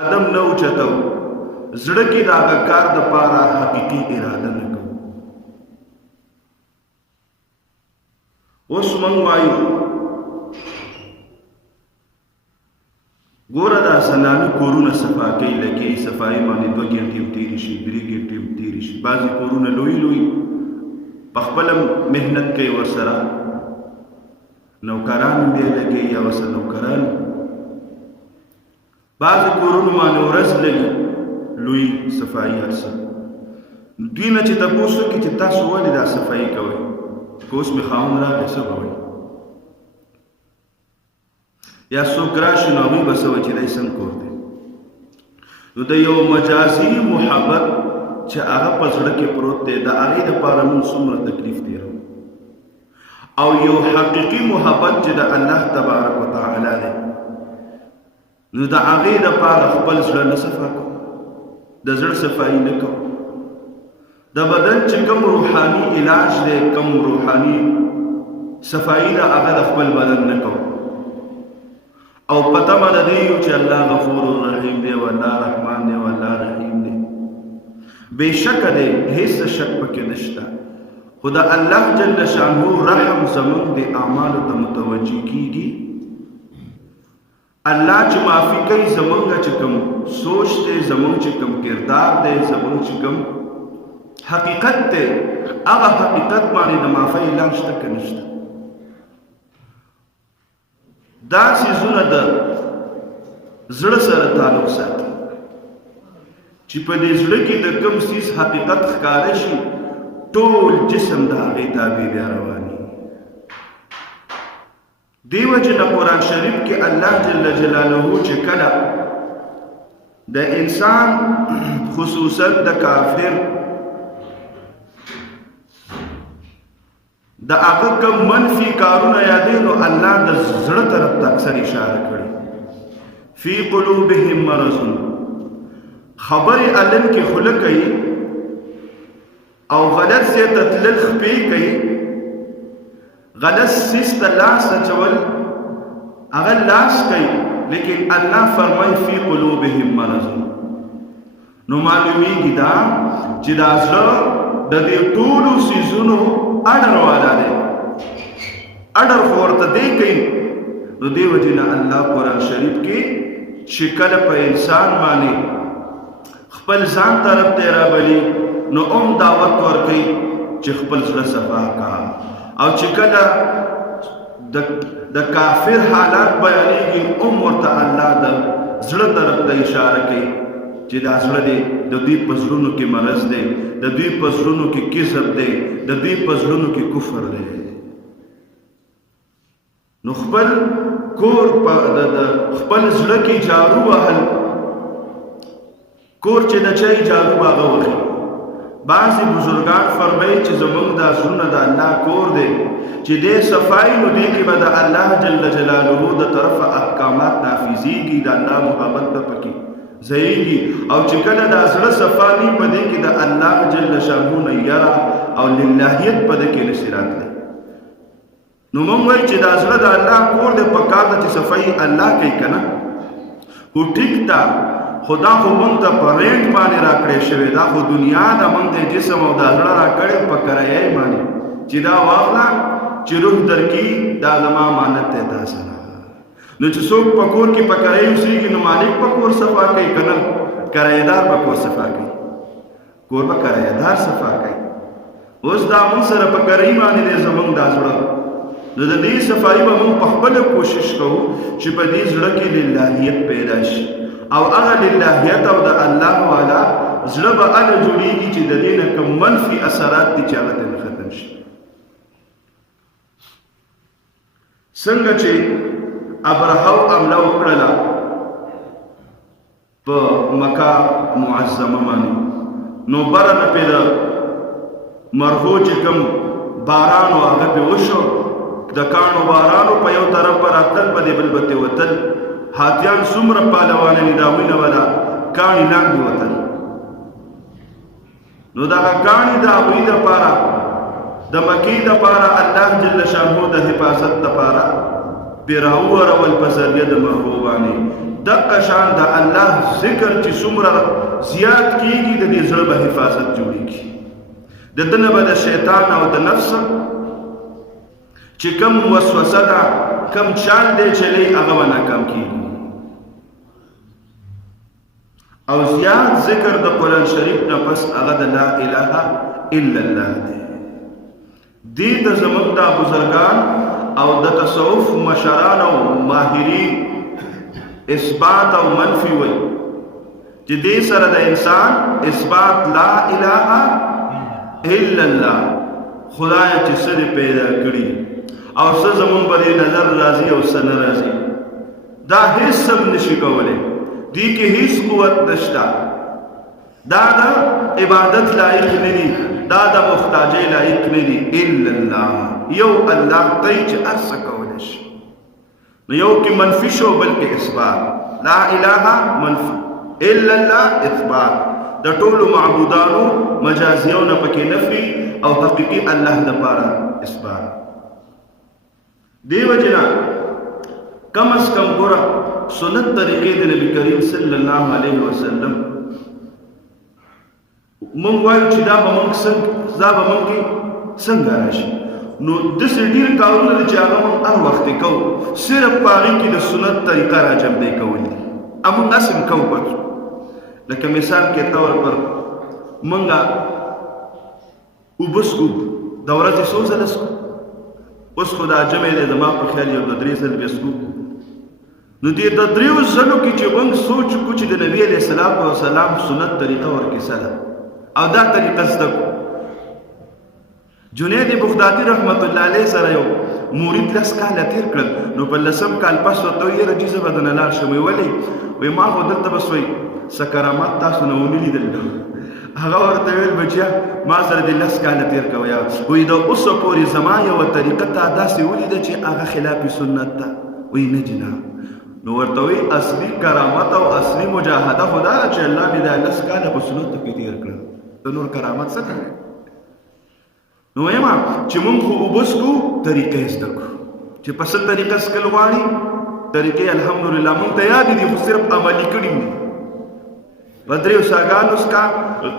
قدم نه اوچتو زړه کې د هغه کار دپاره حقیقي اراده نه کوو. اوس موږ وایو ګوره دا زنانه کورونه صفا کوي، لکې صفایي باندې 2 ګنټې هم تېرې شي، 3 ګنټې هم تېرې شي. بعضې کورونه لوی لوی په خپله محنت کوي، ورسره نوکران هم بیا لګوي یا ورسره نوکران. بعضې کورونو باندې ورځ لګي لوی صفایي هر څه. دوی نه چې تپوس وکړي چې تاسو ولې دا صفایي کوئ، که اوس مې خاوند راغی څه به وایي، یا څوک راشي نو هغوی به څه وایي چې دی څنګه کور دی. نو د یو مجازي محبت چې هغه په زړه کې پروت دی، د هغې دپاره موږ څومره تکلیف تېروو، او یو حقیقي محبت چې د الله تبارک وتعالی دی، نو د هغې دپاره خپل زړه نه صفا کوو، د زړه صفایي نه کوو. د بدن چې کوم روحاني علاج دی، کوم روحاني صفایي ده، هغه د خپل بدن نه کوو. او پته به د دې یو چې الله غفور رحیم دی، او الله رحمان دی، او الله رحیم دی. بېشکه دی، هېڅ شک پکې نشته، خو د الله جل شانه رحم زموږ د اعمالو ته متوجه کېږي. الله چې معافي کوي زموږ چې کوم سوچ دی، زموږ چې کوم کردار دی، زموږ چې کوم حقیقت دی، هغه حقیقت باندې د معافۍ اعلان شته که نشته. دا څیزونه د زړه سره تعلق ساتي، چې په دې زړه کې د کوم څیز حقیقت ښکاره شي، ټول جسم د هغې تابع بیا رواني. دې وجې نه قرآن شریف کې الله جل جلاله چې کله د انسان خصوصا د کافر د هغه کوم منفي کارونه یادوي، نو الله د زړه طرف ته اکثر اشاره کړي. فی قلوبهم مرض، خبرې علم کې خوله کوي او غلط ځای ته تلل خپې کوي، غلط څیز ته لاس اچول هغه لاس کوي، لیکن الله فرمایي فی قلوبهم مرض. نو معلومیږي دا چې دا زړه د دې ټولو څیزونو اډر والا دی، اډر خو ورته دی کوي. نو دې وجې نه الله قرآن شریف کې چې کله په انسان باندې خپل ځان طرف ته رابلي، نو دعوت ورکوي چې خپل زړه صفا کا. او چې کله د کافر حالات بیانېږي، ورته الله د زړه طرف ته اشاره کوي چې دا زړه دی، د دوی په زړونو کې مرض دی، د دوی په زړونو کې کذب دی، د دوی په زړونو کې کفر دی. نو خپل کور خپل زړه کې جارو وهل، کور چې د چای جارو هغه وهي. بعضې بزرګان فرمایي چې زموږ دا زړونه د الله کور دی، چې دې صفایي نو دې کې به د الله جل جلاله د طرفه احکامات نافظېږي، د الله محبت به پکې ځایږي. او چې کله دا زړه صفا ني، په دې کې د الله جل شانه نه یره او للهیت په دې کې نشي راتلی. نو موږ وایو چې دا زړه د الله کور دی، پکار ده چې صفایي الله کوي که نه. خو ټیک ده، خدا خو موږ ته په رینټ باندې راکړی شوی، دا خو دنیا ده، موږ د جسم او دا زړه راکړی په کرایه باندې، چې دا واخله چې روح درکړي، دا زما امانت دی تا سره. نو چې څوک په کور کې په کرایه اوسېږي، نو مالک په کور صفا کوي که نه؟ کرایهدار په کور صفا کوي، کور به کرایهدار صفا کوي. اوس دا موږ سره په کرایي باندې دی زموږ دا زړه، نو د دې صفایي به موږ په خپله کوشش کوو چې په دې زړه کې للهیت پیدا شي، او هغه للهیت او د الله والا زړه به هغه جوړېږي چې د دې نه کوم منفي اثرات دي چې هغه ترې ختم شي. څنګه چې ابرهه حمله وکړله په مکه معظمه باندې، نو بره نه پرې د مرغو چې کوم باران و هغه پرې وشو، د کاڼو بارانو په یو طرف به راتلل، په دې بل به ترې وتل. هاتیان څومره پهلوانه دي، د هغوی نه به دا کاڼي لاندې وتل. نو دغه کاڼي د هغوی دپاره د مکې دپاره الله جل شانه د حفاظت دپاره پرې راوورول په ذریعه د مرغو باندې. دغه شان د الله ذکر چې څومره زیات کیږي د دې زړه به حفاظت جوړیږي د دنه به د شیطان او د نفس چې کم وسوسه ده کم چال دی چلی هغه به ناکام کیږي او زیات ذکر د قرآن شریف نه پس هغه د لا اله الا الله دی دې د زموږ د بزرګان او د تصوف مشران او ماهرین اثبات او منفی وي چې دې سره د انسان اثبات لا اله الا الله خدای چې سره پیدا کړی او څه زمون په نظر راځي او څه نه راځي دا هیڅ سم نشي کولای دی کې هیڅ قوت نشته دا د عبادت لایق نه دي دا د محتاجۍ لایق نه دي الا الله یو الله ته چې ارسه کولای شي نو یو کې منفي شو بلکې اثبات لا اله منفي الا الله اثبات د ټولو معبودانو مجازیونه پکې نفي او حقيقي الله لپاره اثبات دیو جنا کم از کم ګوره سنت طریقې د نبی کریم صلی الله علیه وسلم مونږ وایو چې دا به مونږ څنګه راشي نو داسې ډېر کارونه دي چې هغه مونږ هر وخت کوو صرف په هغې کې د سنت طریقه راجمدی کول دي مونږ هسې هم کوو پټ لکه مثال کې طور پر مونږه اوبه څښو د ورځې څو ځله څښو اوس خو دا جمع دی زما په خیال یو د 3 ځله بیا څښو نو دې د 3 ځلو کې چې موږ سوچ کو چې د نبی علیه السلام سنت طریقه ورکیسه ده او دا طریقه زده کو جنید بغدادي رحمت الله علیه سره یو مرید لس کاله تیر کړل نو په لسم کال پس ورته ویې رجي زه به دنه لاړ شم ولې وایي ما خو دلته بس وایي څه کرامات تاسو نه ونه لیدل هغه ورته ویل بچیا ما سره د لس کاله تیر کوه وایي د اوسه پورې زما یوه طریقه تا داسې ولیده چې هغه خلاف سنت ده وایي نه جناب نو ورته وایي اصلي کرامت او اصلي مجاهده خو دا چې الله مې دا لس کاله په سنتو کې تیر کړل د نور کرامت څه ده نو وایم چې مونږ خو اوبه څښو طریقه یې زده کړو چې په څه طریقه څښل غواړي طریقې الحمدلله مونږ ته یاد دي خو صرف عملي کړي دي په دریو څاګانو څښه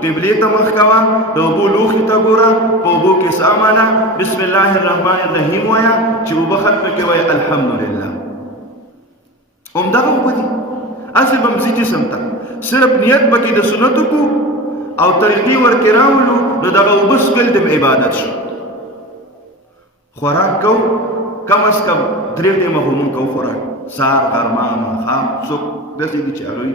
قبلې ته مخ کوه د اوبو لوښي ته ګوره په اوبو کې څه عمله بسم الله الرحمن الرحیم وایه چې اوبه ختمه کې وایه الحمدلله همدغه اوبه دي هسې به مځي جسم ته صرف نیت پکې د سنتو کو او طریقې ورکې راولو نو دغه اوبه څښل د عبادت شو خوراک کو کم از کم 3 ټیمه خو مونږ کوو خوراک سهار غرمه ماښام څوک داسې دي چې هغوی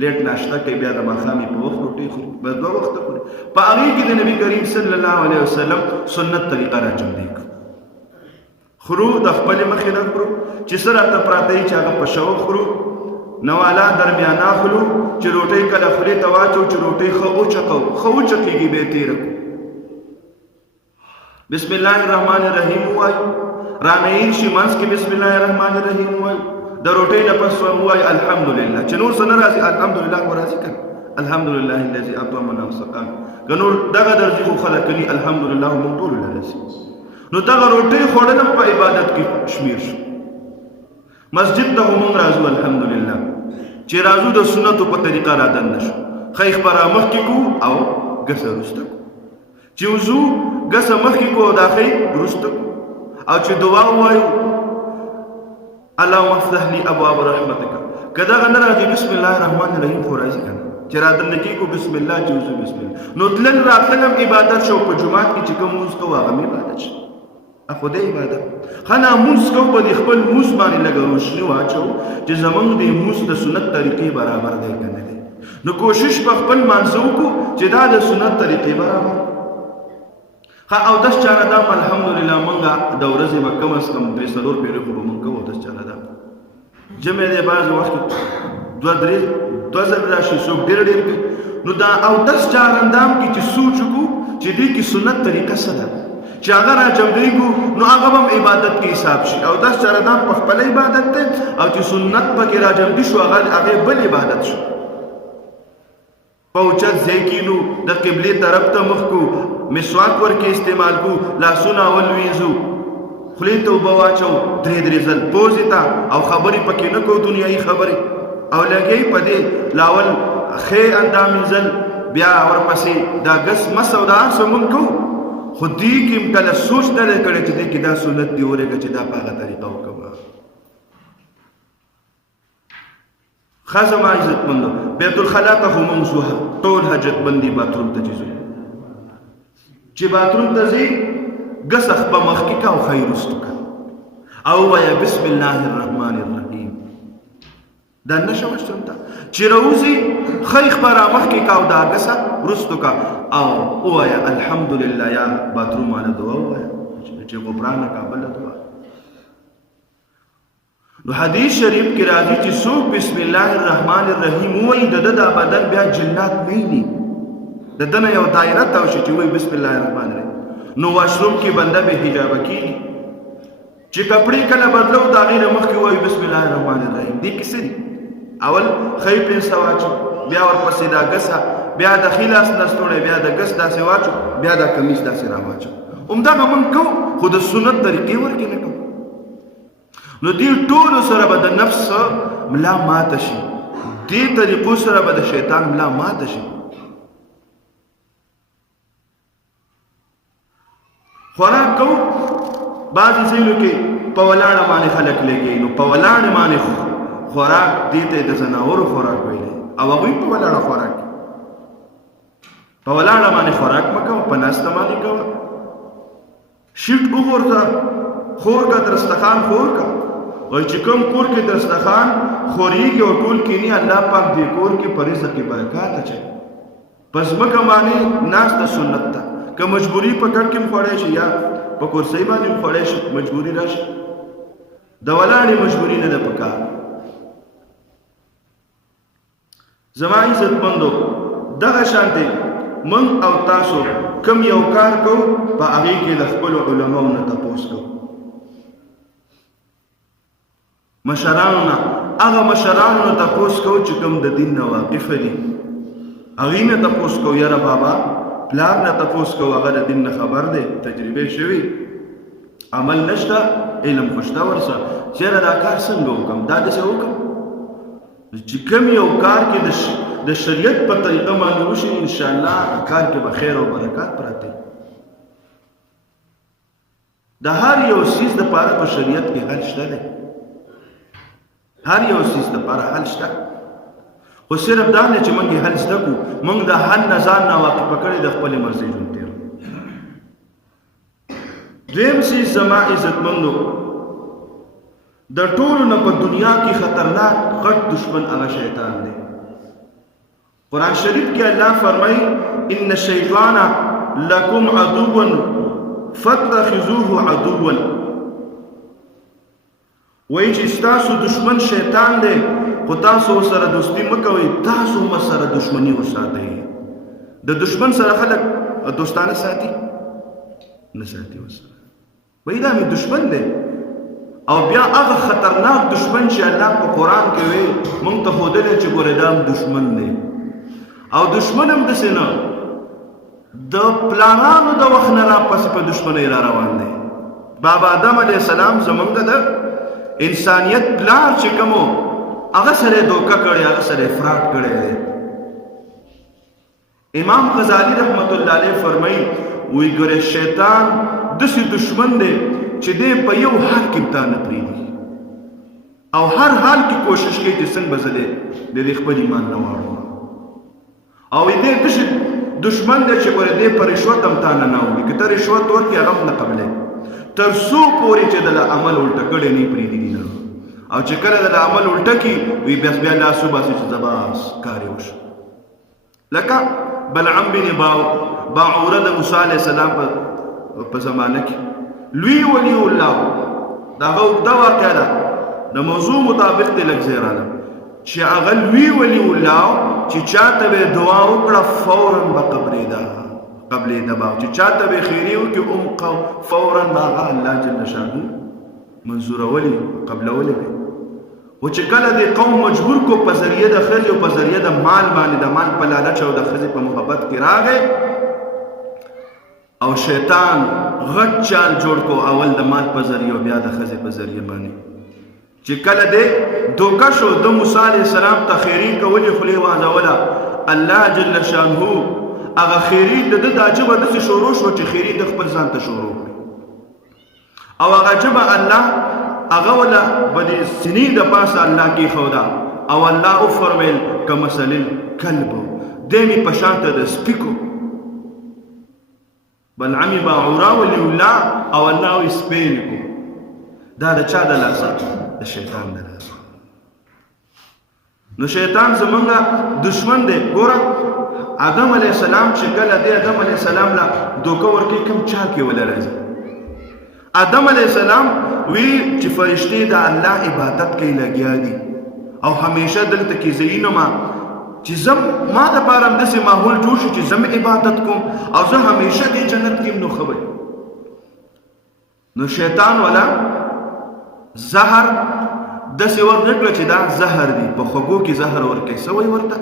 لیټ ناشته کوي بیا د ماښامې په وخت روټۍ خوري بس 2 وخته خوري په هغې کې د نبي کریم صلی الله علیه وسلم سنت طریقه راجمدی کړو خورو د خپلې مخې نه خورو چې څه راته پراته وي چې هغه په شوق خورو نوالا درمیانه خلو چې روټۍ کله خولې ته واچو چې روټۍ ښه وچقو ښه وچقېږي بیا یې تېره کړو بسم الله الرحمن الرحیم ووایو رانهیر شي منځ کې بسم الله الرحمن الرحیم ووایو د روټۍ نه پس ووایو الحمدلله چې نور څه نه راځي الحمدلله خو راځي که الحمدلله الذي اطعمنا وسقانا که نور دغه درځي خو خلک کوي الحمدلله موږ ټولو له راځي نو دغه روټۍ خوړل هم په عبادت کې شمیر شو مسجد ته مونږ راځو الحمدلله چې راځو د سنتو په طریقه را دننه شو ښه خپره مخکې کو او ګسه وروسته کو چې وځو ګسه مخکې کو او دا ښه وروسته کو او چې دعا ووایو اللهم افتح لي ابواب رحمتک که دغه نه راځي بسم الله الرحمن الرحیم خو راځي که نه چې را دننه کېږو بسم الله چې وځو بسم الله نو تلل راتلل هم عبادت شو په جومات کې چې کوم لمونځ کوو هغه هم عبادت شو خدای عبادت خنا موس کو په خپل موس باندې لګو روشنی واچو چې زمونږ د موس د سنت طریقې برابر دی کنه دی نو کوشش په خپل منځو کو چې دا د سنت طریقې برابر او داس چانه دا الحمدلله مونږه د ورځې به کم از کم 3 پیری خو مونږ کوو داس چانه دا جمع دی بعض وخت 2 ځل راشي څوک ډېر نو دا او داس چانه اندام کې چې سوچ کو چې دې کې سنت طریقه څه ده چې هغه راجمدېږو نو هغه هم عبادت کې حساب شي او داس چانه دا په خپل عبادت دی او چې سنت پکې راجمدي شو هغه بل عبادت شو پوچت ځکینو د قبلې طرف ته مخ کو مسواک ورکې استعمال کو لاسونه ولویزو خولې ته اوبه واچو 3 ځل پوزې ته او خبرې پکې نه کو دنیایي خبرې او لګي په دې لاول خې اندام منزل بیا ورپسې دا غس مسو دا سمون کو خودی کې کله سوچ نه کړي چې دې کې دا سنت دی ورګه چې دا په هغه طریقه وکړه خاصه ما عزت مندو بیت الخلا ته هم زوه ټول حاجت بندي باتروم ته جزو چې باتروم ته زی غسخ په مخ کې کا او خیر واستکه او یا بسم الله الرحمن الرحیم دا نشو شتمتا چې روزي خیخ پر مخ کې کا او دا غسه ورستکه او یا الحمدلله یا باتروم باندې دعا وایا چې غفران قابل دعا نو حدیث شریف کې راځي چې څوک بسم الله الرحمن الرحیم وایي د بدن بیا جنات نه ني د دنه یو دایره تاوشي چې وایي بسم الله الرحمن الرحیم نو واشروم کې بنده به حجاب کیږي چې کپڑے کله بدلو دا غیر مخ کې وایي بسم الله الرحمن الرحیم دې کیسه اول خی په سواچو بیا ورپسې دا غسه بیا د خلاص نستوړې بیا د غس داسې واچو بیا د کمیس داسې راواچو عمدا من کو خود سنت طریقې ورکې نه کو نو دې ټول سره به د نفس ملا مات شي دې طریقو سره به د شیطان ملا مات شي خوراک کو بعضی ځینو کې په ولاړه باندې خلک لګي نو په ولاړه باندې خوراک دې ته د زناور خوراک ویلي او هغه په ولاړه خوراک په ولاړه باندې خوراک مکو په ناسته باندې کو شیټ وګورځه خور کا درستخان خور کا او چې کوم کور کې درستخان خوريږي او ټول کې نه الله پاک دې کور کې پرېزه کې برکات اچي پس مکه باندې ناس د سنت ته که مجبوری په کټ کې خوړې شي یا په کورسۍ باندې خوړې شي مجبوری راشي د ولاړې مجبوری نه ده پکار زما عزت مندو دغه شانته من او تاسو کم یو کار کو په هغه کې د خپل علماو نه تاسو کو مشرانو هغه مشرانو ته تاسو کو چې کوم د دین نه واقف دي هغه نه تاسو کو یاره بابا پلار نه تاسو کو هغه د دین نه خبر دی تجربه شوی عمل نشته علم خوشته ورسه چیرې دا کار څنګه وکم دا څه وکم چې کوم یو کار کې د شریعت په طریقه باندې وشي ان شاء الله کار کې به خیر او برکات پراته د هر یو سیس د پاره په شریعت کې حل شته دی هر یو سیس د پاره حل شته خو صرف دا نه چې موږ حل زده کو موږ د حل نظام نه واقف کړي د خپل مرزي ژوند تیر دویم سیس زما عزت مندو د ټولو نه په دنیا کې خطرناک غټ دشمن هغه شیطان دی قرآن شریف کې الله فرمایي ان الشیطان لکم عدو فاتخذوه عدوا وایي چې ستاسو دشمن شیطان دی خو تاسو سره دوستی مکوئ تاسو هم سره دشمنی وساتئ د دشمن سره خلک دوستانه ساتي نه ساتي وسره وایي دا مې دشمن دی او بیا هغه خطرناک دشمن چې الله په قرآن کې وی مونږ ته ښودلی چې ګوره دا هم دشمن دی او دشمن هم داسې نه د پلانانو د وخت نه راپسې په دشمنۍ را روان دی بابا آدم علیه السلام زمونږ د انسانیت پلار چې کوم هغه سره دوکه کړی هغه سره افراط کړی دی امام غزالی رحمت الله علیه فرمایي وی ګوره شیطان داسې دشمن دی چې دې په یو حال کې تا نه پرېږدي او هر حال کې کوشش کوي چې څنګه به زه د دې خپل ایمان نه واړوم او دې داسې دشمن دی چې ګوره دې په رشوت هم تا نه وړي که ته رشوت ورکړې هغه هم نه قبلوي تر څو پورې چې د عمل الټه کړی نه پرېږدي نه او چې کله د عمل الټه کړي وي بیا لاس وباسي چې زه بس کار یې وشو لکه بلعم بن باعوره د موسی علیه السلام په زمانه کې لوی ولی الله دا اوږده واقعه ده د موضوع مطابق دی لږ زیرانه چې هغه لوی ولی الله چې چاته به دعا وکړه فورا به قبرېده به چې چاته به خیري وکړي فورا به هغه الله جل شانه منظورولی قبلولی به و چې کله د قوم مجبور کو په ذریعه د ښځې او په ذریعه د مال باندې د مال په لالچ او د ښځې په محبت کې راغی او شیطان غټ چال جوړ کو اول د مال په ذریعه او بیا د ښځې په ذریعه باندې چې کله دې دوکه شو د موسی علیه السلام ته خیري کولې خولې واځوله الله جل شانه هغه خیري د ده دا ژبه داسې شروع شو چې خیري د خپل ځان ته شروع کړي او هغه ژبه الله هغه وله به د سینې د پاسه الله کېښوده او الله وفرمیل کمثل الکلب دی مې په شانته د سپیکو بلعم باعورا ولولا او الله وی سپین کو دا د چا د لاسه د شیطان د لاسه نو شیطان زمونږه دشمن دی ګوره آدم علیه السلام چې کله دی آدم علیه السلام له دوکه ورکوي کوم چا کې وله راځي آدم علیه السلام وی چې فرشتې د الله عبادت کوي لګیا دي او همیشه دلته کې ځایونه ما چې زم ما د پاره همداسې ماحول جوړ شي چې زم عبادت کوم او زه همیشه دې جنت کې نو خبر نو شیطان ولا زهر داسې ورنکړه چې دا زهر دی په خوږو کې زهر ورکوي څه وایي ورته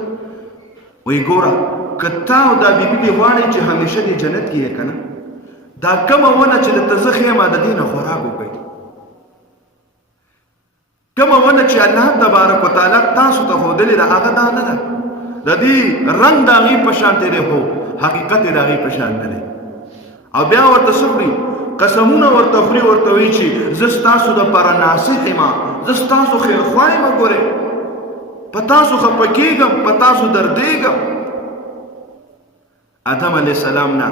وایي ګوره که تا او دا بیبي دې غواړئ چې همیشه دې جنت کې یې که نه دا کومه ونه چې درته زه ښیم د دې نه خوراک وکړئ کومه ونه چې الله تبارک وتعالی تاسو ته ښودلې ده هغه دا نه ده د دې رنګ د هغې په شانتې دی خو حقیقت یې د هغې په شان نه دی او بیا ورته څه خوري قسمونه ورته خوري ورته وایي چې زه ستاسو دپاره ناصح یم زه ستاسو خیرخوا یم ګورئ په تاسو خفه کېږم په تاسو دردېږم آدم علیه السلام نه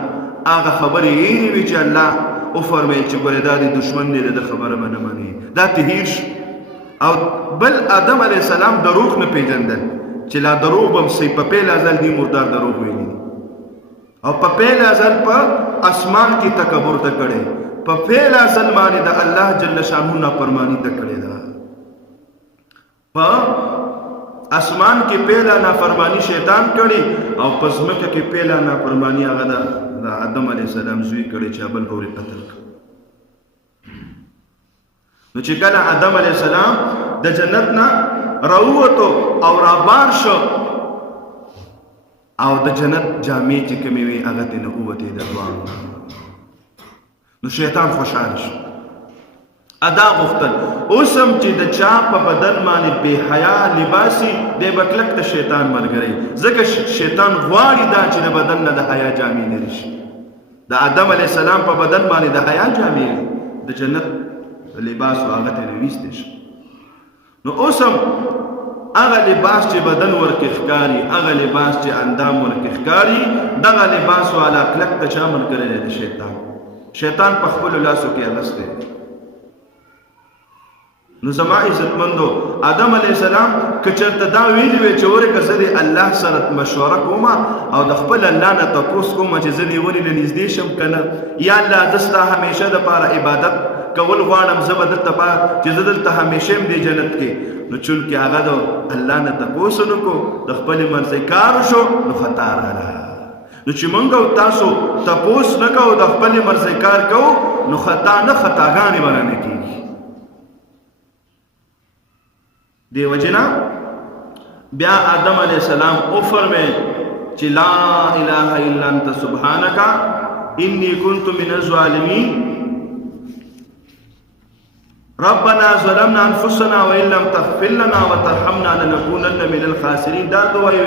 هغه خبرې هېرې وي چې الله وفرمیل چې ګورې دا د دشمن دی د خبره به نه منې دا ته هېر شي او بل آدم علیه السلام دروغ نه پیژندل چې لا دروغ به هم صحیح په پیل ازل دی مردار دروغ ویلي او په پیل ازل په اسمان کې تکبر ته کړی په پیل ازل باندې د الله جل شانه نافرماني ته کړې ده په اسمان کې پیله نافرمانی شیطان کړي او په ځمکه کې پیله نافرمانی هغه د آدم علیه السلام زوی کړي چې بل به قتل کړ نو چې کله آدم علیه السلام د جنت نه راووتو او رابار شو او د جنت جامې چې کومې وې هغه ترې نه ووتې د دواړو نو شیطان خوشحاله شو ادا غفتل اوسم چې د چا په بدن باندې بے حیا لباسي دی به کلک د شیطان ملګری ځکه شیطان غواړي دا چې د بدن نه د حیا جامې لرې شي د آدم علیه السلام په بدن باندې د حیا جامې د جنت لباس هغه ترې ویستی شي نو اوسم هغه لباس چې بدن ورکې ښکاري هغه لباس چې اندام ورکې ښکاري دغه لباس والا کلک د چا ملګری دی د شیطان په خپلو لاسو کې اغستی نو زما عزتمندو آدم علیه السلام که چېرته دا ویلي وی چې ورکه زه د الله سره مشوره کوم او د خپل الله نه تپوس کوم چې زه دې ولې نه نږدې شم که نه یا الله زه ستا همیشه دپاره عبادت کول غواړم زه به دلته چې زه دلته همیشه یم دې جنت کې نو چونکې هغه د الله نه تپوس ونه کړو د خپلې مرضۍ کار وشو نو خطا راغله نو چې موږ او تاسو تپوس نه کوو د خپلې مرضۍ کار کوو نو خطا نه خطاګانې به رانه کېږي دی وجنا بیا آدم علیہ السلام فرمائے چې لا اله الا انت سبحانك انی كنت من الظالمین ربنا ظلمنا انفسنا وان لم تغفر لنا وترحمنا لنكونن من الخاسرین دا دوی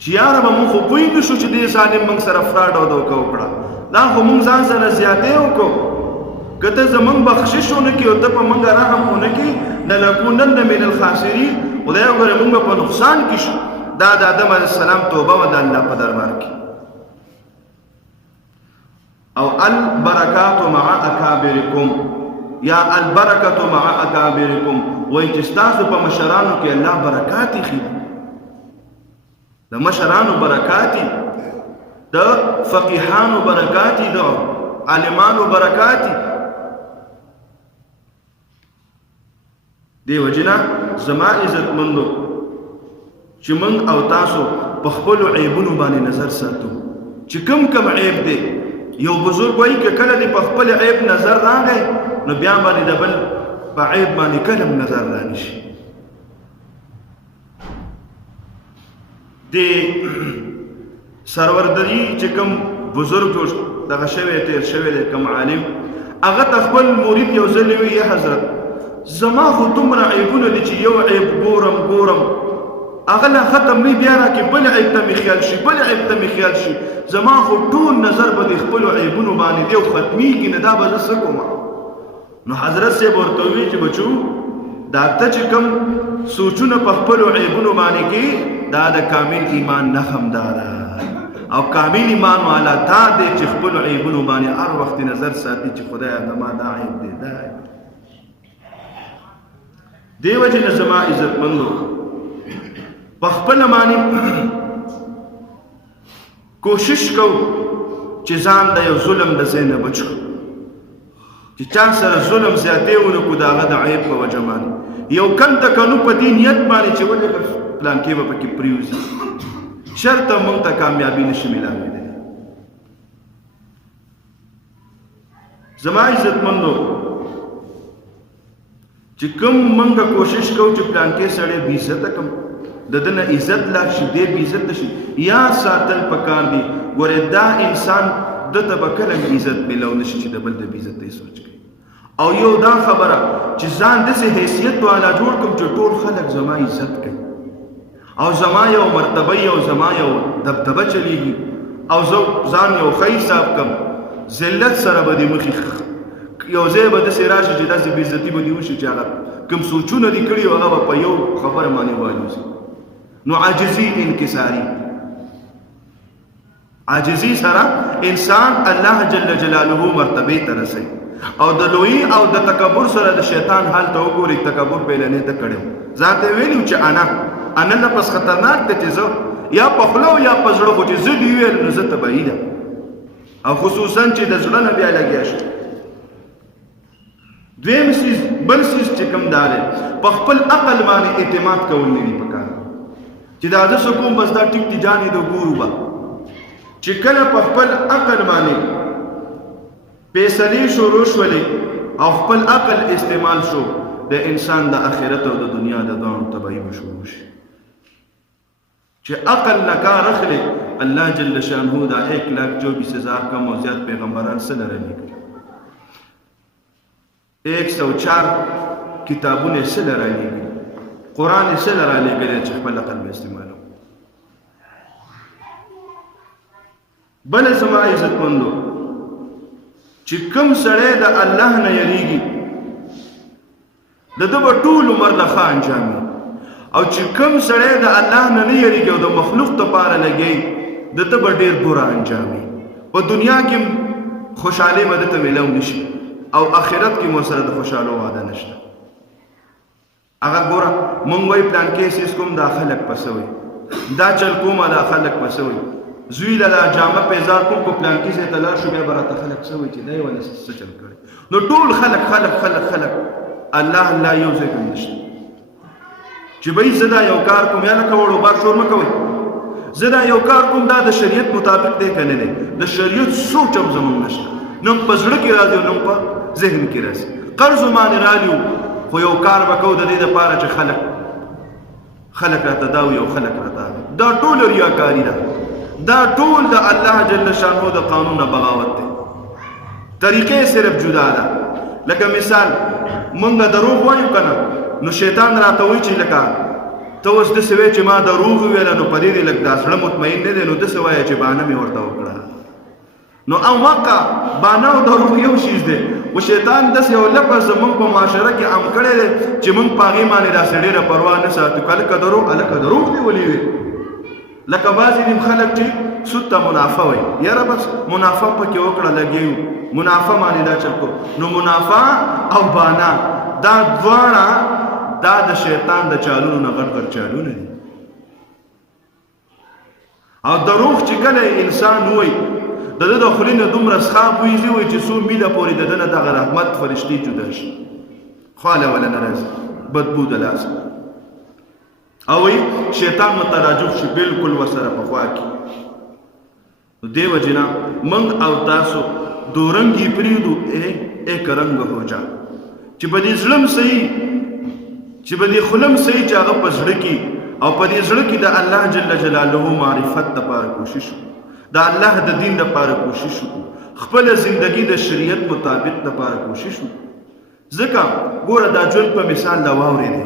چې یا رب موږ خو پوه نه شو چې دې ظالم موږ سره فراډ او دوکه وکړه دا خو موږ ځان سره زیاتې وکړو که ته زمونږ بخشش ونه کړي او ته په موږ رحم ونه کړي لنکونن من الخاسرین خدای وګوره موږ په نقصان کې شو دا د آدم علیه السلام توبه وه د الله په دربار کې او البرکات مع اکابرکم یا البرکت مع اکابرکم وایي چې ستاسو په مشرانو کې الله برکات ایښي د مشرانو برکات د فقیحانو برکات د عالمانو برکات دی وجنا زما عزتمندو چې من او تاسو په خپلو عیبونو باندې نظر ساتو چې کم عیب دی یو بزرګ وایي که کله دې په خپل عیب نظر راغی نو بیا باندې د بل په عیب باندې کله نظر رانشي د سروردري چې کوم بزرګ دغه شوی تیر شوی دی کوم عالم هغه ته خپل مرید یو ځل وی یا حضرت زما خو دومره عیبونه دي چې یو عیب ګورم هغه لا ختم نه بیا راکې بل عیب ته مې خیال شي زما خو ټول نظر به د خپلو عیبونو باندې دی او ختمیږي نه دا به زه څه کوم نو حضرت صاحب ورته وویل چې بچو دا ته چې کوم سوچونه په خپلو عیبونو باندې کې دا د کامل ایمان نښه دا ده او کامل ایمان والا دا دی چې خپلو عیبونو باندې هر وخت نظر ساتي چې خدایه زما دا عیب دی دې وجې نه زما عزتمندو په خپله باندې کوشش کوو چې ځان د یو ظلم د ځای نه بچ کړو چې چا سره ظلم زیاتې ونه کړو د هغه د عیب په وجه باندې یو کم تکنو په دې نیت باندې چې ولې پلانکې به پکې پرېوځي شرطه موږ ته کامیابي نشي میلاویدلی زما عزتمندو چې کوم موږ کوشش کوو چې پلانکې سړی بې عزته کړم د ده نه عزت لاړ شي دی بې عزته شي یا ساتل پکار دي ګورې دا انسان ده ته به کله عزت میلاو نه شي چې د بل د بې عزتۍ سوچ کوي او یو دا خبره چې ځان داسې حیثیت والا جوړ کړم چې ټول خلک زما عزت کوي او زما یو مرتبه او زما یو دبدبه چلیږي او زه ځان یو ښه حساب کړم ذلت سره به دې مخې یو ځای به داسې راشي چې داسې بې عزتي به دې وشي چې هغه کوم سوچونه دې کړي هغه به په یو خبره باندې والوځي نو عاجزي انکساري عاجزي سره انسان الله جل جلاله مرتبه ته رسي او د لوی او د تکبر سره د شیطان حال ته وګوري تکبر پیلنې ته کړو ذات ویلو چې انا لپس خطرناک دی چې زه یا په خوله یا په زړه خو چې زه دې ویل نو زه تبعي ده او خصوصا چې د زړه نه بیا لګیا شي دویم سیز بل سیز چې کوم دا دی په خپل عقل باندې اعتماد کول نه وي پکار چې دا زه څه کوم بس دا ټیک دي جانې د ګورو به چې کله په خپل عقل باندې فیصلې شروع شولې او خپل عقل استعمال شو د انسان د آخرت او د دنیا د دواړو تباهي به شروع شي چې عقل نه کار اخلي الله جل شانه دا 1,24,000 کم او زیات پیغمبران سره رالیږلي 104 کتابونه سره رالیږلي قرآن سره رالیږلی چې خپل عقل به استعمالو بله زما عزتمندو چې کوم سړی د الله نه یریږي د ده به ټول عمر له ښه انجام وي او چې کوم سړی د الله نه نه یریږي او د مخلوق دپاره لګوي د ده به ډېر بوره انجام وي په دنیا کې خوشحالۍ به ده ته میلاو نه شي او آخرت کې مو سره د خوشحالو وعده نشته هغه ګوره مونږ وایي پلانکې سیز کوم دا خلک پسه وي دا چل کومه دا خلک پسه وي زوی له جامه پیزار کوم په پلانکې ځای ته لاړ شو بیا به راته خلک څه وایي چې دی ولې څه چل کړی نو ټول خلک الله یو ځای کې نشته چې بھئی زه دا یو کار کوم یا لکه وړو بار شور مه کوئ زه دا یو کار کوم دا د شریعت مطابق دی که نه دی د شریعت سوچ هم زمونږ نشته نوم په زړه کې راځي او نوم په ذهن کې راځي قرض باندې رالیو خو یو کار به کوو د دې دپاره چې خلک راته دا وي او خلک راته دا ټول ریاکاري ده دا ټول د الله جل شانه د قانون نه بغاوت دی طریقې صرف جدا ده لکه مثال مونږ دروغ وایو که نه نو شیطان راته وایي چې لکه ته اوس داسې وایې چې ما دروغ وویله نو په دې دې لږ دا زړه مطمئن نه دی نو داسې وایه چې بانه مې ورته وکړه نو اوقع بانه او دروغ یو شیز دی و شیطان داسې یو لفظ زمونږ په معاشره کې عام کړی دی چې مونږ په هغې باندې داسې ډېره پروا نه ساتو که هلکه دروغ دې ولې وي لکه بعضې نیم خلک چې سود ته منافع وایي یاره بس منافع پکې وکړه لګیو منافع باندې دا چل کو نو منافع او بانا دا دواړه دا د شیطان د چالونو نه غټ چالونه دي او دروغ چې کله انسان وایي د ده د خولې نه دومره څښاک ویځي وایي چې څو میله پورې د ده نه دغه رحمت فرشتې جدا شي خواله وله نه راځي بدبو د لاسه او وایي شیطان متراجف شي بلکل ورسره په خوا کې نو دې وجې نه موږ او تاسو دورنګي پرېږدو ایک رنګ هو جا چې به دې زړه م صحیح چې به دې خوله م صحیح چې هغه په زړه کې او په دې زړه کې د الله جل جلاله معرفت دپاره کوشش وکړو د الله د دین دپاره کوشش وکړو خپله زندګي د شریعت مطابق دپاره کوشش وکړو ځکه ګوره دا ژوند په مثال د واورې دی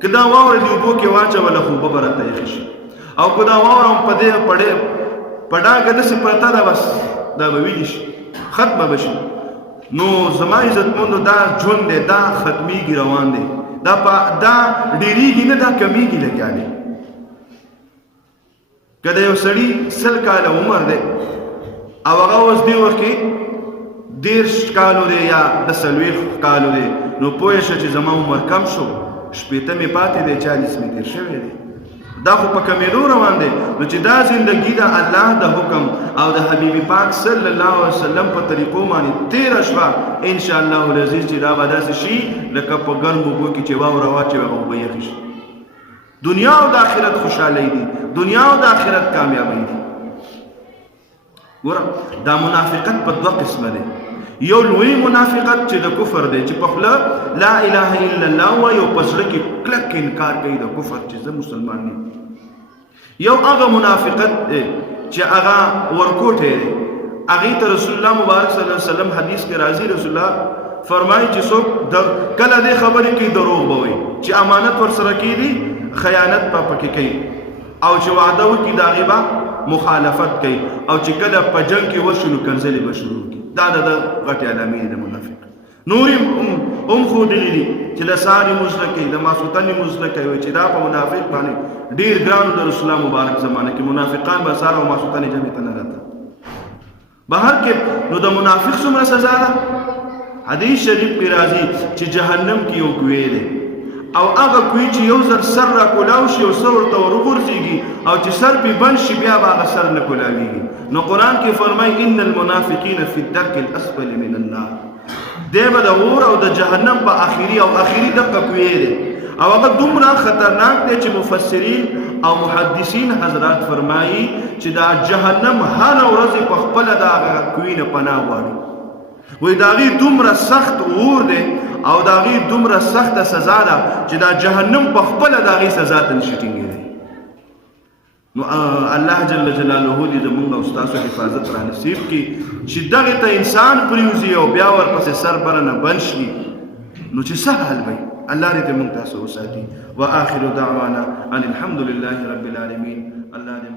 که دا واوره د اوبو کې واچوله خو اوبه به راته یخې شي او که دا واوره هم په دې په ډاګه داسې پرته ده بس دا به ویلې شي ختمه به شي نو زما عزتمندو دا ژوند دی دا ختمیږي روان دی دا ډېریږي نه دا کمیږي لګیا دی که د یو سړي 100 کاله عمر دی او هغه اوس دې وخت کې 30 کالو دی یا د 40 کالو دی نو پوه شه چې زما عمر کم شو 80 مې پاتې دی 40 مې تېر شوی دی دا خو په کمېدو روان دی نو چې دا زندګي د الله د حکم او د حبیب پاک صلی الله علیه وسلم په طریقو باندې تېره شوه انشاءالله العزیز چې دا به داسې شي لکه په ګرم اوبو کې چې واوره واچوي هغه اوبه یخې شي دنیا او د آخرت خوشحالۍ دي دنیا او د آخرت کامیابۍ دي ګوره دا منافقت په 2 قسمه دی یو لوی منافقت چې د کفر دی چې په خوله لا اله الا الله وایي او په زړه کې کلک انکار کوي د کفر چې زه مسلمان یم یو هغه منافقت دی چې هغه ورکوټی دی هغې ته رسول الله مبارک صلی الله علیه وسلم حدیث کې راځي رسول الله فرمایي چې څوک کله دې خبرې کوي دروغ به وایي چې امانت ورسره کېږي خیانت په پکې کوي او چې وعده وکړي د هغې به مخالفت کوي او چې کله په جنګ کې ورشي نو کنځلې به شروع کړي دا د غټې علامې دي د منافق نور هم ښودلي دي چې د سهار لمونځ نه کوي د ماسخوتن لمونځ نه کوي چې دا په منافق باندې ډېر ګران د رسول الله مبارک زمانه کې منافقان به سهار او ماسخوتن جمع ته نه راته بهر کې نو د منافق څومره سزا ده حدیث شریف کې راځي چې جهنم کې یو کوی دی او هغه کوی چې یو ځل سر را کولاو شي او سر ورته ورغورځېږي او چې سر پې بند شي بیا به هغه سر نه کولاویږي نو قرآن کې فرمایي ان المنافقین فی الدرک الاسفل من النار دی به د اور او د جهنم په آخري او آخري دقه کوی دی او هغه دومره خطرناک دی چې مفسرین او محدثین حضرات فرمایي چې دا جهنم هر ورځ په خپله د هغه کوی نه پناه غواړي وی د هغې دومره سخت اور دی او د هغې دومره سخته سزا ده چې دا جهنم په خپله د هغې سزا ته نشي ټینګېدی نو الله جل جلاله دې زمونږ او ستاسو حفاظت را نصیب کړي چې دغې ته انسان پرېوځي او بیا ورپسې سر بره نه بند شي نو چې څه حال وي الله دې موږ تاسو وساتي واخر دعوانا ان الحمد لله رب العالمین الله دې